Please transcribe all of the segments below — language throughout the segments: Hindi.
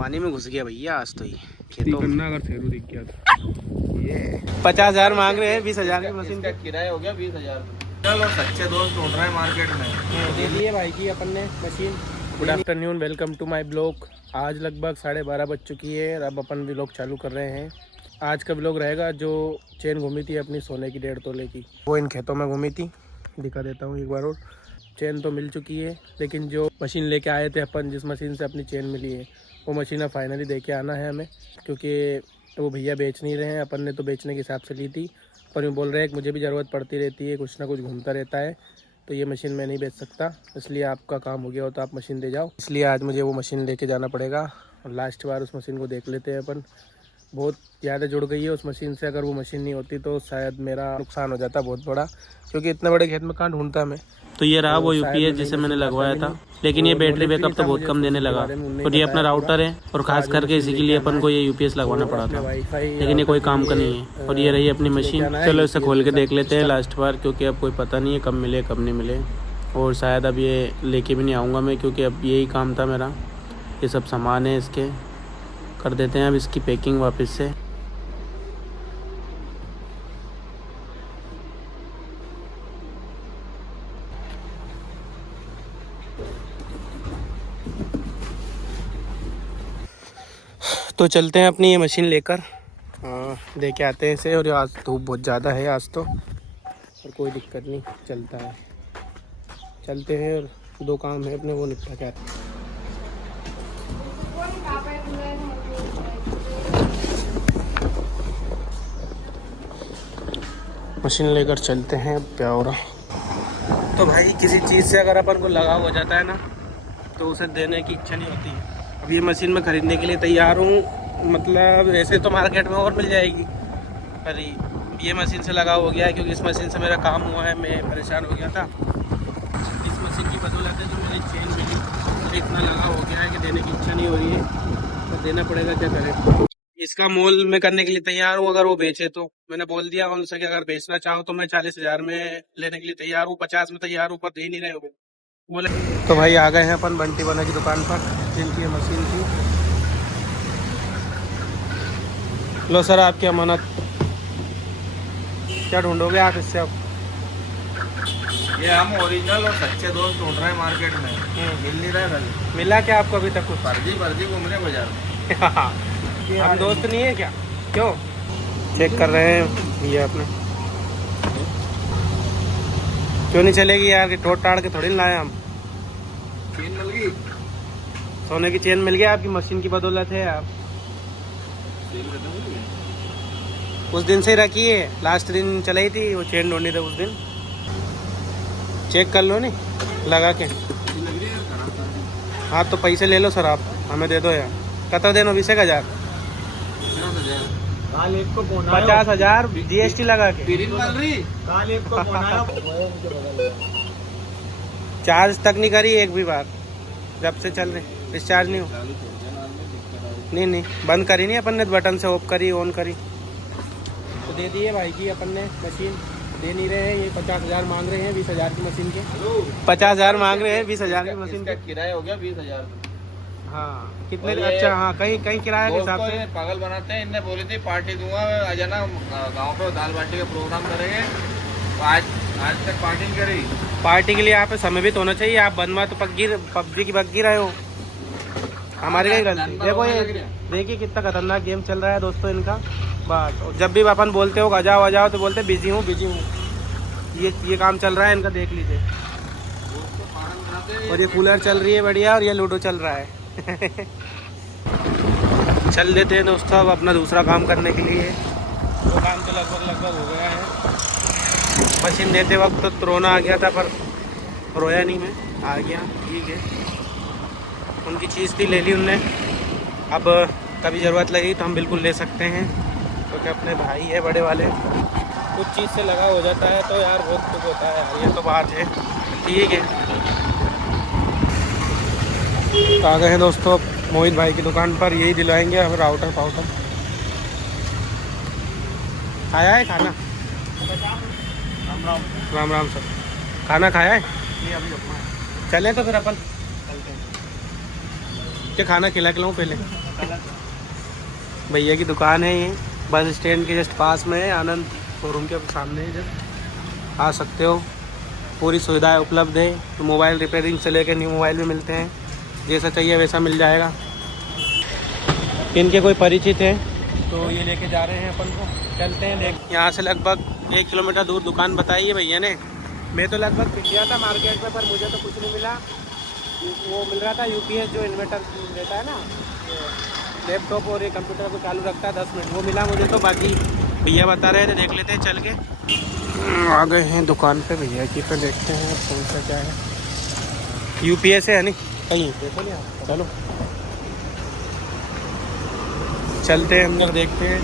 पानी में घुस गया भैया आज तो। ये खेतों अगर फेरू दिख गया तो ये 50,000 मांग रहे हैं। 20,000 की मशीन का किराया हो गया 20,000। चलो सच्चे दोस्त ढूंढ रहे हैं मार्केट में। दे दिए भाई की अपन ने मशीन। Good afternoon, welcome to my blog. आज लगभग 12:30 बज चुकी है और अब अपन व्लॉग चालू कर रहे हैं। आज का व्लॉग रहेगा जो चेन घूमी थी अपनी सोने की 1.5 तोले की, वो इन खेतों में घूमी थी। दिखा देता हूँ एक बार और। चेन तो मिल चुकी है, लेकिन जो मशीन लेके आए थे अपन, जिस मशीन से अपनी चेन मिली है, वो मशीन अब फाइनली दे के आना है हमें, क्योंकि वो भैया बेच नहीं रहे हैं। अपन ने तो बेचने के हिसाब से ली थी, पर यूँ बोल रहे हैं कि मुझे भी ज़रूरत पड़ती रहती है, कुछ ना कुछ घूमता रहता है, तो ये मशीन मैं नहीं बेच सकता, इसलिए आपका काम हो गया हो तो आप मशीन दे जाओ। इसलिए आज मुझे वो मशीन लेके जाना पड़ेगा और लास्ट बार उस मशीन को देख लेते हैं अपन। बहुत यादें जुड़ गई है उस मशीन से। अगर वो मशीन नहीं होती तो शायद मेरा नुकसान हो जाता बहुत बड़ा, क्योंकि इतने बड़े खेत में कहाँ ढूंढता मैं। तो ये रहा वो यूपीएस जिसे मैंने लगवाया था, लेकिन ये बैटरी बैकअप तो बहुत कम देने लगा। और ये अपना राउटर है और खास करके इसी के लिए अपन को ये यूपीएस लगवाना पड़ा था, लेकिन ये कोई काम का नहीं है। और ये रही अपनी मशीन। चलो इसे खोल के देख लेते हैं लास्ट बार, क्योंकि अब कोई पता नहीं है कब मिले कब नहीं मिले। और शायद अब ये लेके भी नहीं आऊँगा मैं, क्योंकि अब यही काम था मेरा। ये सब सामान है इसके, कर देते हैं अब इसकी पैकिंग वापस से। तो चलते हैं अपनी ये मशीन लेकर, लेके आते हैं इसे। और आज धूप बहुत ज़्यादा है आज तो, और कोई दिक्कत नहीं, चलता है। चलते हैं और दो काम है अपने, वो निपटा के आते हैं। मशीन लेकर चलते हैं प्यारा। तो भाई किसी चीज़ से अगर अपन को लगाव हो जाता है ना, तो उसे देने की इच्छा नहीं होती है। अब ये मशीन में ख़रीदने के लिए तैयार हूँ। मतलब ऐसे तो मार्केट में और मिल जाएगी, पर ये मशीन से लगाव हो गया है, क्योंकि इस मशीन से मेरा काम हुआ है। मैं परेशान हो गया था इस मशीन की बदौलत है, जो मेरी चेन मिली इतना लगाव हो गया है कि देने की इच्छा नहीं हो रही है, तो देना पड़ेगा, क्या करें। इसका मोल मैं करने के लिए तैयार हूँ, अगर वो बेचे तो। मैंने बोल दिया उनसे कि अगर बेचना चाहो तो मैं 40,000 में लेने के लिए तैयार हूँ, 50 में तैयार हूँ, पर दे नहीं रहे हो बोले। तो भाई आ गए हैं अपन बंटी बना की दुकान पर, जिनकी मशीन थी। लो सर, आपकी अमानत। क्या ढूंढोगे आप इससे अब? ये हम ओरिजिनल और सच्चे दोस्त ढूंढ रहे हैं मार्केट में। मिल नहीं रहा है। मिला क्या आपको अभी तक कुछ? फर्जी घूम रहे बाजार में। हम दोस्त नहीं है क्या? क्यों चेक कर रहे हैं ये अपने? क्यों नहीं चलेगी यार? टोट टाड़ के थोड़ी ना लाए हम। चेन मिल गई, सोने की चेन मिल गया आपकी मशीन की बदौलत है। आप उस दिन से रखी है, लास्ट दिन चलाई थी वो चेन ढूंढी थी उस दिन। चेक कर लो नहीं लगा के। हाँ तो पैसे ले लो सर, आप हमें दे दो यार। कतर देनो 20,000? 50,000 जीएसटी लगा के। चार्ज तक नहीं करी एक भी बार, जब से चल रहे डिस्चार्ज नहीं हो। नहीं बंद करी नहीं अपन ने, बटन से ऑफ करी ऑन करी। तो दे दिए भाई की अपन ने मशीन। दे नहीं रहे हैं, ये 50,000 मांग रहे हैं 20,000 की मशीन के। 50,000 मांग रहे हैं 20,000 की मशीन का। किराया हो गया 20,000। हाँ कितने? अच्छा हाँ, कहीं किराया के हिसाब से पागल बनाते हैं। इनने बोली थी पार्टी दूंगा, आ जाना गाँव पे दाल बाटी का प्रोग्राम करेंगे। आज तक पार्टी नहीं करी। पार्टी के लिए यहाँ पे समय भी तो होना चाहिए। आप बनवा तो पबजी की बग्गी रहे हो, हमारी कहीं गलती। देखो ये देखिए कितना खतरनाक गेम चल रहा है दोस्तों इनका। बस जब भी अपन बोलते हो आ जाओ तो बोलते बिजी हूँ। ये काम चल रहा है इनका, देख लीजिए। और ये कूलर चल रही है बढ़िया, और ये लूडो चल रहा है। चल देते हैं दोस्तों अब अपना दूसरा काम करने के लिए। वो काम तो लगभग हो गया है। मशीन देते वक्त तो रोना आ गया था, पर रोया नहीं मैं, आ गया। ठीक है, उनकी चीज़ थी, ले ली उनने। अब कभी ज़रूरत लगी तो हम बिल्कुल ले सकते हैं, क्योंकि अपने भाई है बड़े वाले। कुछ चीज़ से लगा हो जाता है तो यार बहुत दुख होता है यार, ये तो बात है। ठीक है, तो आ गए हैं दोस्तों मोहित भाई की दुकान पर। यही दिलवाएंगे अब राउटर पाउटर। खाया है खाना? राम राम सर, खाना खाया है? चलें तो फिर अपन चलते हैं। क्या खाना खिलाऊँ पहले? भैया की दुकान है ये, बस स्टैंड के जस्ट पास में है, आनंद शोरूम के सामने है। जब आ सकते हो, पूरी सुविधाएं उपलब्ध है। तो मोबाइल रिपेयरिंग से लेकर न्यू मोबाइल भी मिलते हैं, जैसा चाहिए वैसा मिल जाएगा। इनके कोई परिचित है तो ये लेके जा रहे हैं अपन को, चलते हैं। यहाँ से लगभग 1 किलोमीटर दूर दुकान बताई है भैया ने। मैं तो लगभग फिर गया था मार्केट में, पर मुझे तो कुछ नहीं मिला। वो मिल रहा था यूपीएस जो इन्वर्टर रहता है ना, लैपटॉप और ये कंप्यूटर को चालू रखता है 10 मिनट, वो मिला मुझे। तो बाकी भैया बता रहे थे, देख लेते हैं चल के। आ गए हैं दुकान पे भैया की, तो देखते हैं कौन सा क्या है। यूपीएस है नहीं कहीं, देखो नहीं आप, चलो चलते हैं अंदर, देखते हैं।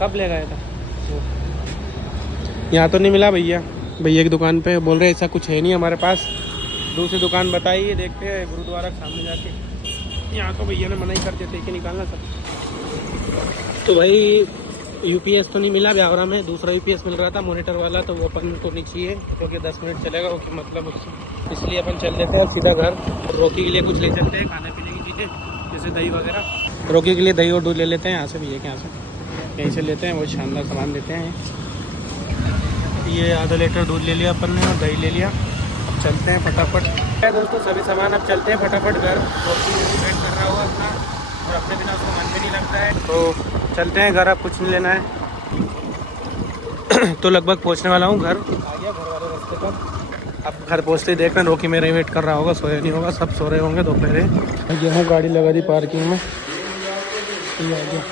कब ले गया था? यहाँ तो नहीं मिला भैया। भैया की दुकान पे बोल रहे ऐसा कुछ है नहीं हमारे पास, दूसरी दुकान बताइए, देखते हैं गुरुद्वारा के सामने जाके। यहाँ तो भैया ने मना ही कर देते कि निकालना सब। तो भाई यूपीएस तो नहीं मिला ब्यावरा में, दूसरा यूपीएस मिल रहा था मॉनिटर वाला, तो वो अपन को नहीं चाहिए क्योंकि 10 मिनट चलेगा वो, मतलब उससे। इसलिए अपन चल देते हैं सीधा घर। रोकी के लिए कुछ ले चलते हैं, खाने पीने की चीज़ें जैसे दही वगैरह। रोकी के लिए दही और दूध ले लेते हैं यहाँ से, भैया के यहाँ से यहीं से लेते हैं, वो शानदार सामान लेते हैं। ये आधा लीटर दूध ले लिया अपन ने और दही ले लिया। अब चलते हैं फटाफट दोस्तों, सभी सामान अब चलते हैं फटाफट घर। वेट कर रहा होगा अपना, और अपने बिना उसको मन भी नहीं लगता है, तो चलते हैं घर। अब कुछ नहीं लेना है। तो लगभग पहुंचने वाला हूँ घर, आ गया घर वाले रास्ते पर। अब घर पहुँचते ही देखना रोकी मेरा ही वेट कर रहा होगा, सोया नहीं होगा, सब सो रहे होंगे दोपहर। गेहूँ गाड़ी लगा दी पार्किंग में, ये आ गया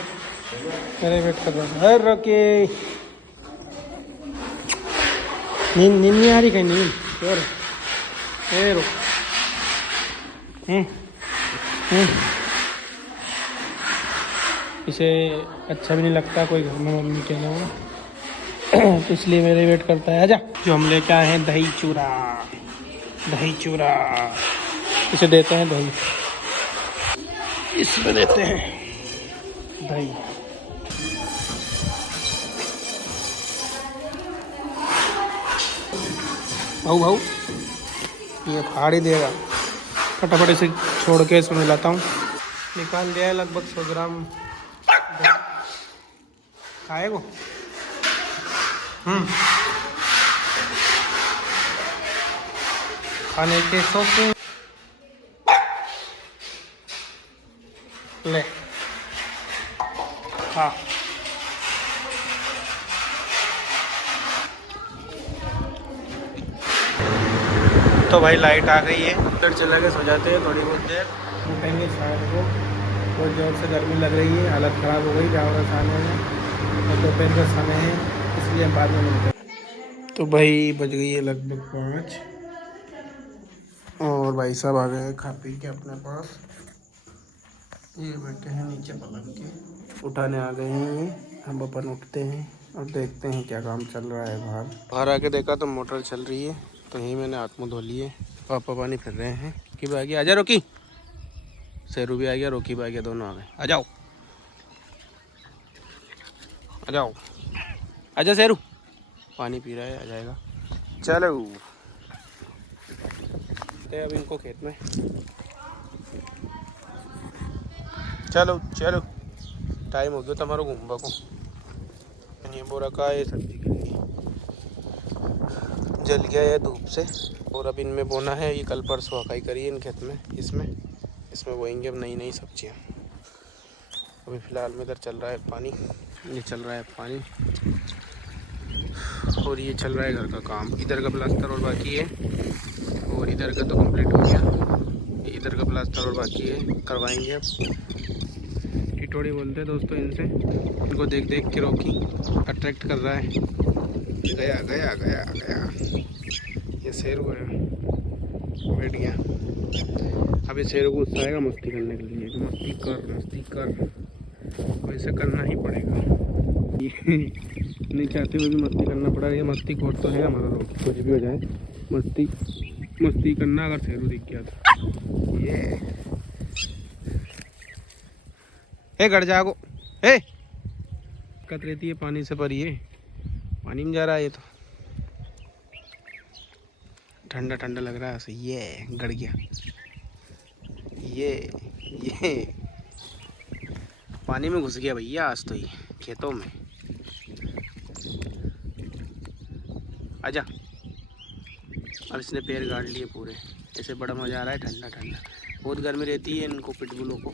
मेरा वेट कर रहा है। रोकी नींद नहीं आ रही, कहीं नींद और रुक। इसे अच्छा भी नहीं लगता कोई घर में मम्मी के अलावा, तो इसलिए मेरे वेट करता है। आजा, जो हम लेके आए हैं दही चूरा, दही चूरा इसे देते हैं दही, इसमें देते हैं दही। भाऊ ये फाड़ ही देगा, फटाफट इसे छोड़ के इसमें मिलाता हूँ। निकाल दिया है लगभग 100 ग्राम खाए वो। खाने के शौकीन ले हाँ। तो भाई लाइट आ गई है, उधर चला के सो जाते हैं थोड़ी बहुत देर, उठेंगे शाम को। बहुत जोर से गर्मी लग रही है, हालत ख़राब हो गई ब्यावरा खाने में, और दोपहर का समय है इसलिए हम बाद में मिलते हैं। तो भाई बज गई है लगभग 5, और भाई साहब आ गए खा पी के अपने पास। ये बैठे हैं नीचे पलंग के, उठाने आ गए हैं ये। हम अपन उठते हैं और देखते हैं क्या काम चल रहा है बाहर। बाहर आके देखा तो मोटर चल रही है, तो यहीं मैंने हाथ मुँह धो लिए। पापा पानी फिर रहे हैं कि भी आ गया, आजा रोकी। शेरू भी आ गया, रोकी भी आ गया, दोनों आ गए। आ जाओ आ जाओ, आजा शेरू, पानी पी रहा है, आ जाएगा। चलो अब इनको खेत में, चलो चलो टाइम हो गया तुम्हारा घूमबा को। ये बोरा का है सब्जी के लिए, जल गया है धूप से। और अब इनमें बोना है, ये कल परसों हकाई करी है इन खेत में, इसमें बोएंगे अब नई नई सब्जियाँ। अभी फ़िलहाल में इधर चल रहा है पानी, ये चल रहा है पानी, और ये चल रहा है घर का काम। इधर का प्लास्टर और बाकी है, और इधर का तो कंप्लीट हो गया। इधर का प्लास्टर और बाकी है, करवाएंगे अब। टिटोड़ी बोलते हैं दोस्तों इनसे, इनको देख देख के रोकी अट्रैक्ट कर रहा है। गया गया गया गया, ये शेरू है, बैठ गया। अभी शेरू को गुस्सा आएगा मस्ती करने के लिए, तो मस्ती कर, वैसे करना ही पड़ेगा। नहीं चाहते हुए भी मस्ती करना पड़ा। ये मस्ती खोर तो है हमारा रोग, कुछ भी हो जाए मस्ती करना। अगर शेरू दिख गया तो ये गड़ जागो, दिक्कत रहती है पानी से, पर ये पानी में जा रहा है, ये तो ठंडा ठंडा लग रहा है ऐसे। ये गड़ गया, ये पानी में घुस गया भैया आज तो, ये खेतों में। आजा, अब इसने पैर गाड़ लिए पूरे। ऐसे बड़ा मज़ा आ रहा है, ठंडा ठंडा। बहुत गर्मी रहती है इनको, पिटबुलों को।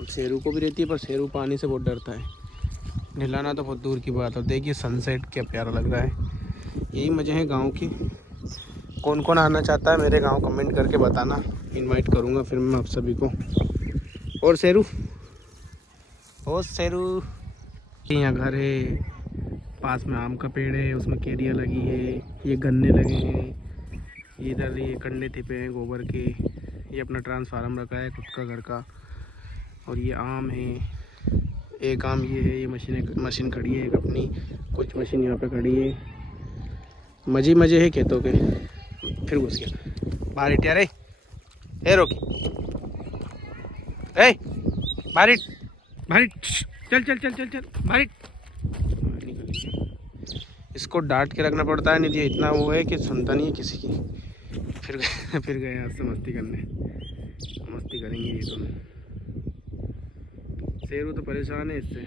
अब शेरू को भी रहती है, पर शेरू पानी से बहुत डरता है। नहलाना तो बहुत दूर की बात है। देखिए सनसेट क्या प्यारा लग रहा है। यही मज़े हैं गांव के। कौन कौन आना चाहता है मेरे गांव, कमेंट करके बताना, इनवाइट करूंगा फिर मैं आप सभी को। और शेरू, ओ शेरू, यहाँ घर है, पास में आम का पेड़ है, उसमें केरियाँ लगी है, ये गन्ने लगे हैं, इधर ये कंडे थिपे हैं गोबर के, ये अपना ट्रांसफार्म रखा है खुद का घर का, और ये आम है, एक आम ये है, ये मशीन खड़ी है एक अपनी, कुछ मशीन यहाँ पे खड़ी है। मज़े है खेतों के। फिर घुस गया बाहर इट यार, ए रोकी, ए बाहर इट, चल चल चल चल चल बाहर इट। इसको डांट के रखना पड़ता है, नहीं तो इतना वो है कि सुनता नहीं है किसी की। फिर गए यहाँ से मस्ती करने, मस्ती करेंगे ये तो। शेरू तो परेशान है इससे।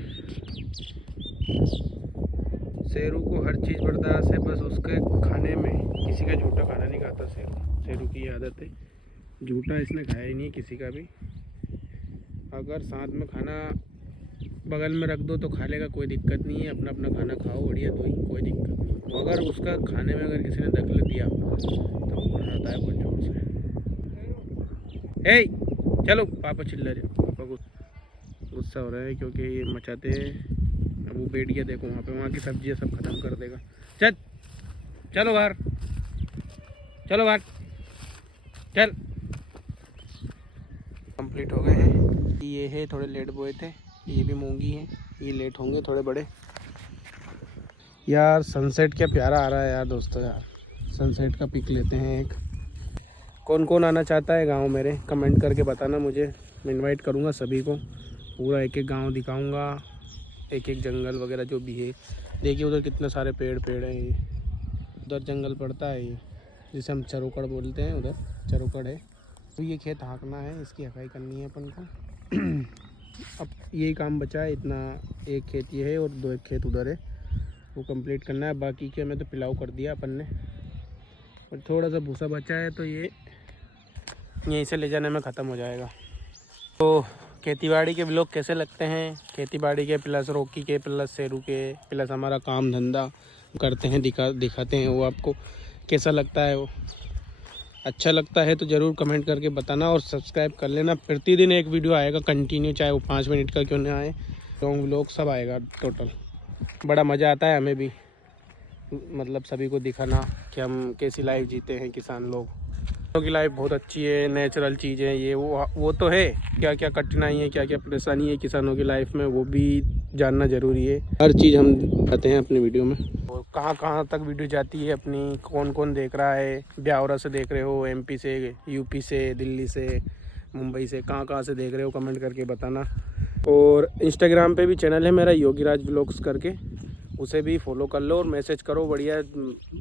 शेरू को हर चीज़ बर्दाश्त है, बस उसके खाने में किसी का झूठा खाना नहीं खाता शेरू की आदत है। झूठा इसने खाया ही नहीं किसी का भी। अगर साथ में खाना बगल में रख दो तो खा लेगा, कोई दिक्कत नहीं है। अपना अपना खाना खाओ बढ़िया, तो कोई दिक्कत नहीं। अगर उसका खाने में अगर किसी ने दखल दिया तो वो बनाता है बहुत जोर से। ए चलो, पापा चिल्ला रहे, पापा को गुस्सा हो रहा है क्योंकि ये मचाते हैं। अब वो बैठ गया, देखो वहाँ पे, वहाँ की सब्जियाँ सब खत्म कर देगा। चलो बाहर, चलो बाहर, चल। कंप्लीट हो गए हैं। ये है, थोड़े लेट बोए थे। ये भी मूंगी है, ये लेट होंगे थोड़े बड़े। यार सनसेट क्या प्यारा आ रहा है यार दोस्तों। यार सनसेट का पिक लेते हैं एक। कौन कौन आना चाहता है गांव मेरे, कमेंट करके बताना मुझे, मैं इनवाइट करूंगा सभी को। पूरा एक एक गांव दिखाऊंगा, एक एक जंगल वगैरह जो भी है। देखिए उधर कितने सारे पेड़ हैं। उधर जंगल पड़ता है, ये जिसे हम चरोकड़ बोलते हैं, उधर चरोकड़ है। तो ये खेत हाँकना है, इसकी हकाई करनी है अपन को। अब यही काम बचा है, इतना एक खेत ये है और दो एक खेत उधर है, वो कंप्लीट करना है। बाकी के में तो पिलाव कर दिया अपन ने, और थोड़ा सा भूसा बचा है तो ये यहीं से ले जाने में ख़त्म हो जाएगा। तो खेतीबाड़ी के व्लॉग कैसे लगते हैं, खेतीबाड़ी के प्लस रोकी के प्लस शेरू के प्लस हमारा काम धंधा करते हैं, दिखाते हैं, वो आपको कैसा लगता है। वो अच्छा लगता है तो ज़रूर कमेंट करके बताना और सब्सक्राइब कर लेना। प्रतिदिन एक वीडियो आएगा कंटिन्यू, चाहे वो 5 मिनट का क्यों ना आए, लॉन्ग व्लॉग सब आएगा टोटल। बड़ा मज़ा आता है हमें भी, मतलब सभी को दिखाना कि हम कैसी लाइफ जीते हैं किसान लोग। की लाइफ बहुत अच्छी है, नेचुरल चीज़ें ये वो तो है। क्या क्या कठिनाई है, क्या क्या परेशानी है किसानों की लाइफ में, वो भी जानना ज़रूरी है। हर चीज़ हम बताते हैं अपनी वीडियो में। और कहाँ कहाँ तक वीडियो जाती है अपनी, कौन कौन देख रहा है, ब्यावरा से देख रहे हो, MP से, UP से, दिल्ली से, मुंबई से, कहाँ से देख रहे हो, कमेंट करके बताना। और इंस्टाग्राम पे भी चैनल है मेरा, योगीराज व्लॉग्स करके, उसे भी फॉलो कर लो और मैसेज करो, बढ़िया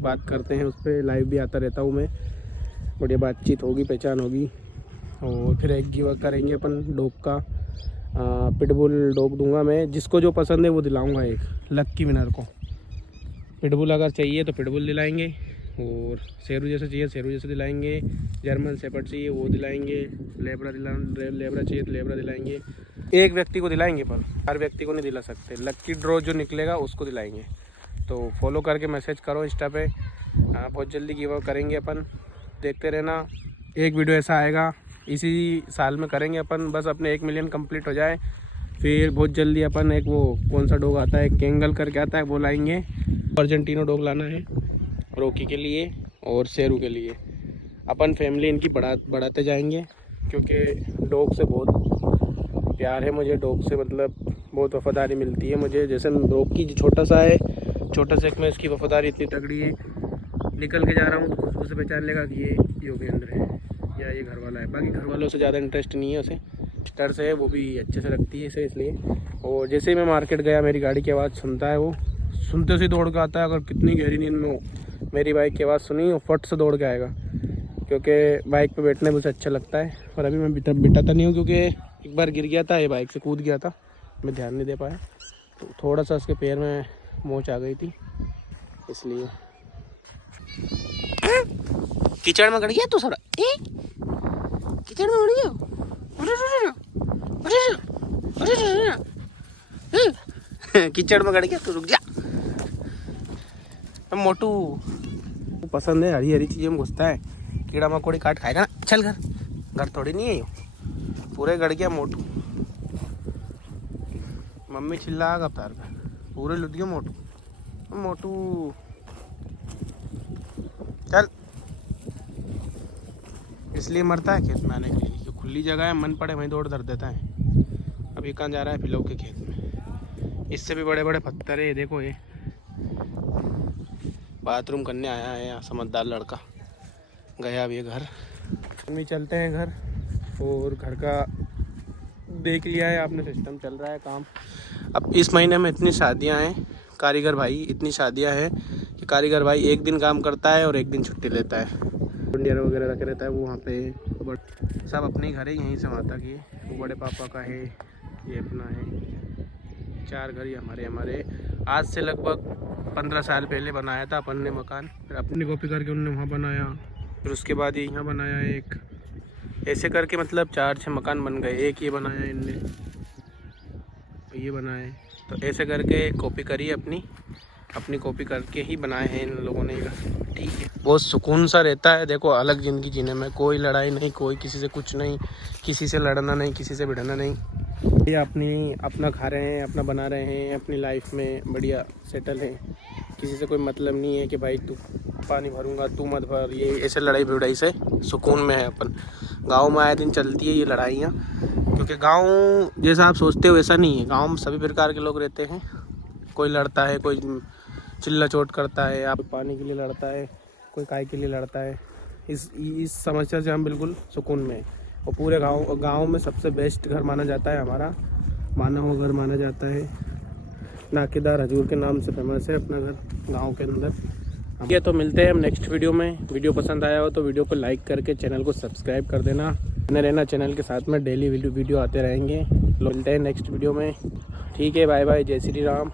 बात करते हैं उस पर। लाइव भी आता रहता हूँ मैं, बढ़िया बातचीत होगी, पहचान होगी। और फिर एक गिव करेंगे अपन डॉग का, पिटबुल डॉग दूंगा मैं, जिसको जो पसंद है वो दिलाऊंगा। एक लक्की विनर को पिटबुल अगर चाहिए तो पिटबुल दिलाएंगे, और शेरू जैसे चाहिए शेरू जैसे दिलाएंगे, जर्मन शेपर्ड चाहिए वो दिलाएंगे, लेब्रा चाहिए तो लेब्रा दिलाएंगे। एक व्यक्ति को दिलाएंगे, पर हर व्यक्ति को नहीं दिला सकते। लक्की ड्रॉ जो निकलेगा उसको दिलाएंगे। तो फॉलो करके मैसेज करो इंस्टा पे, बहुत जल्दी गिव करेंगे अपन, देखते रहना। एक वीडियो ऐसा आएगा इसी साल में करेंगे अपन, बस अपने 1 मिलियन कंप्लीट हो जाए, फिर बहुत जल्दी अपन एक वो कौन सा डॉग आता है, कैंगल करके आता है, वो लाएंगे। अर्जेंटीनो डॉग लाना है रोकी के लिए और शेरू के लिए। अपन फैमिली इनकी बढ़ाते जाएंगे, क्योंकि डॉग से बहुत प्यार है मुझे, डॉग से मतलब बहुत वफादारी मिलती है मुझे। जैसे रोकी छोटा सा है, छोटा सा एक में इसकी वफादारी इतनी तगड़ी है, निकल के जा रहा हूँ तो खुशबू से पहचान लेगा कि ये योगेंद्र है या ये घर वाला है। बाकी घर वालों से ज़्यादा इंटरेस्ट नहीं है उसे, स्टर से है, वो भी अच्छे से रखती है इसे, इसलिए। और जैसे ही मैं मार्केट गया, मेरी गाड़ी की आवाज़ सुनता है, वो सुनते से दौड़ के आता है। अगर कितनी गहरी नींद में हो, मेरी बाइक की आवाज़ सुनी और फट से दौड़ के आएगा। क्योंकि बाइक पे बैठने मुझे अच्छा लगता है। और अभी मैं बिठाता नहीं हूँ क्योंकि एक बार गिर गया था, ये बाइक से कूद गया था, मैं ध्यान नहीं दे पाया, तो थोड़ा सा उसके पैर में मोच आ गई थी इसलिए। कीचड़ में गड़ गया तू सारा, कीचड़ में उड़ गया। कीचड़ में गड़ गया तो रुक जा। मोटू पसंद है, हरी हरी चीजें में घुसता है, कीड़ा मकोड़ी काट खाएगा ना। चल घर, घर थोड़ी नहीं है यो, पूरे गड़ गया मोटू। मम्मी चिल्लाएगा तार पे, पूरे लुट गया मोटू। मोटू चल, इसलिए मरता है खेत में आने के लिए, खुली जगह है, मन पड़े वहीं दौड़ धर देता है। अभी कहाँ जा रहा है, फिलौ के खेत में। इससे भी बड़े बड़े पत्थर है, ये देखो, ये बाथरूम करने आया है यहाँ समझदार लड़का, गया अभी घर। हम चलते हैं घर, और घर का देख लिया है आपने, सिस्टम चल रहा है काम। अब इस महीने में इतनी शादियां हैं, कारीगर भाई इतनी शादियां हैं कि कारीगर भाई एक दिन काम करता है और एक दिन छुट्टी लेता है। इंडिया वगैरह रखे रहता है वो वहाँ पे, बट सब अपने घर है, यहीं से माता की, वो बड़े पापा का है, ये अपना है। 4 घर ही हमारे आज से लगभग 15 साल पहले बनाया था अपन ने मकान, फिर अपनी कॉपी करके उन्होंने वहाँ बनाया, फिर उसके बाद ये यहाँ बनाया एक, ऐसे करके मतलब 4-6 मकान बन गए। एक ये बनाया इनने, ये बनाए, तो ऐसे करके कॉपी करी अपनी कॉपी करके ही बनाए हैं इन लोगों ने। ठीक है, बहुत सुकून सा रहता है, देखो अलग ज़िंदगी जीने में, कोई लड़ाई नहीं, कोई किसी से कुछ नहीं, किसी से लड़ना नहीं, किसी से भिड़ना नहीं। ये अपना खा रहे हैं, अपना बना रहे हैं, अपनी लाइफ में बढ़िया सेटल है, किसी से कोई मतलब नहीं है कि भाई तू पानी भरूंगा तू मत भर, ये ऐसे लड़ाई भिड़ाई से सुकून में है अपन। गांव में आए दिन चलती है ये लड़ाइयाँ, क्योंकि गांव जैसा आप सोचते हो वैसा नहीं है। गांव में सभी प्रकार के लोग रहते हैं, कोई लड़ता है, कोई चिल्ला चोट करता है, आप पानी के लिए लड़ता है, कोई काय के लिए लड़ता है। इस समस्या से हम बिल्कुल सुकून में हैं। और पूरे गांव में सबसे बेस्ट घर माना जाता है हमारा, माना हुआ घर माना जाता है, नाकेदार हजूर के नाम से फेमस है अपना घर गांव के अंदर। ये तो मिलते हैं हम नेक्स्ट वीडियो में। वीडियो पसंद आया हो तो वीडियो को लाइक करके चैनल को सब्सक्राइब कर देना, बने रहना चैनल के साथ में, डेली वीडियो आते रहेंगे। मिलते हैं नेक्स्ट वीडियो में। ठीक है, बाय बाय, जय श्री राम।